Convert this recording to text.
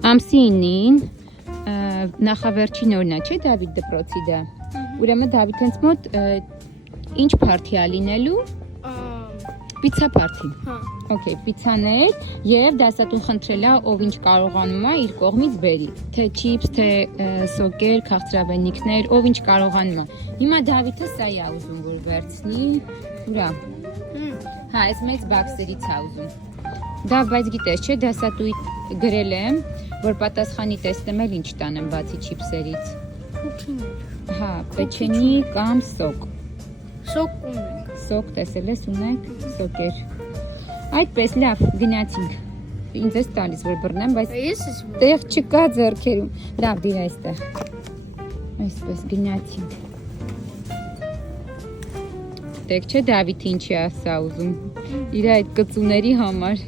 Ամսի 9-ին նախավերջին օրն է, չէ՞ Դավիթ դպրոցի դա։ Ուրեմն Դավիթ հենց մոտ ինչ փարթի ա լինելու։ Պիցա փարթի։ Հա։ Okay, պիցաներ եւ դասատուն խնդրել է ով ինչ կարողանում է իր կողմից բերի, թե չիփս, թե սոկեր, քաղցրավենիքներ, ով ինչ կարողանում է։ Հիմա Դավիթը սա է ուզում որ վերցնի, ուրա։ Հա, այս մեծ բաքսերից է ուզում։ Դա բայց գիտես, չէ, դասատուի գրել եմ, որ պատասխանի տեսնեմ էլ ինչ տանեմ բացի չիփսերից։ Հա, պեչենի կամ սոկ։ Սոկ ունենք։ Սոկ տեսել ես ունեք, սոկեր։ Այդպես լավ, գնացինք։ Ինձ էս տալիս որ բռնեմ, բայց Ես ես տեղ չկա ձեռքերում։ Լավ, դիր այստեղ։ Այսպես գնացինք։ Տեղ չէ Դավիթը ինչի ասա ուզում։ Իր այդ կծուների համար։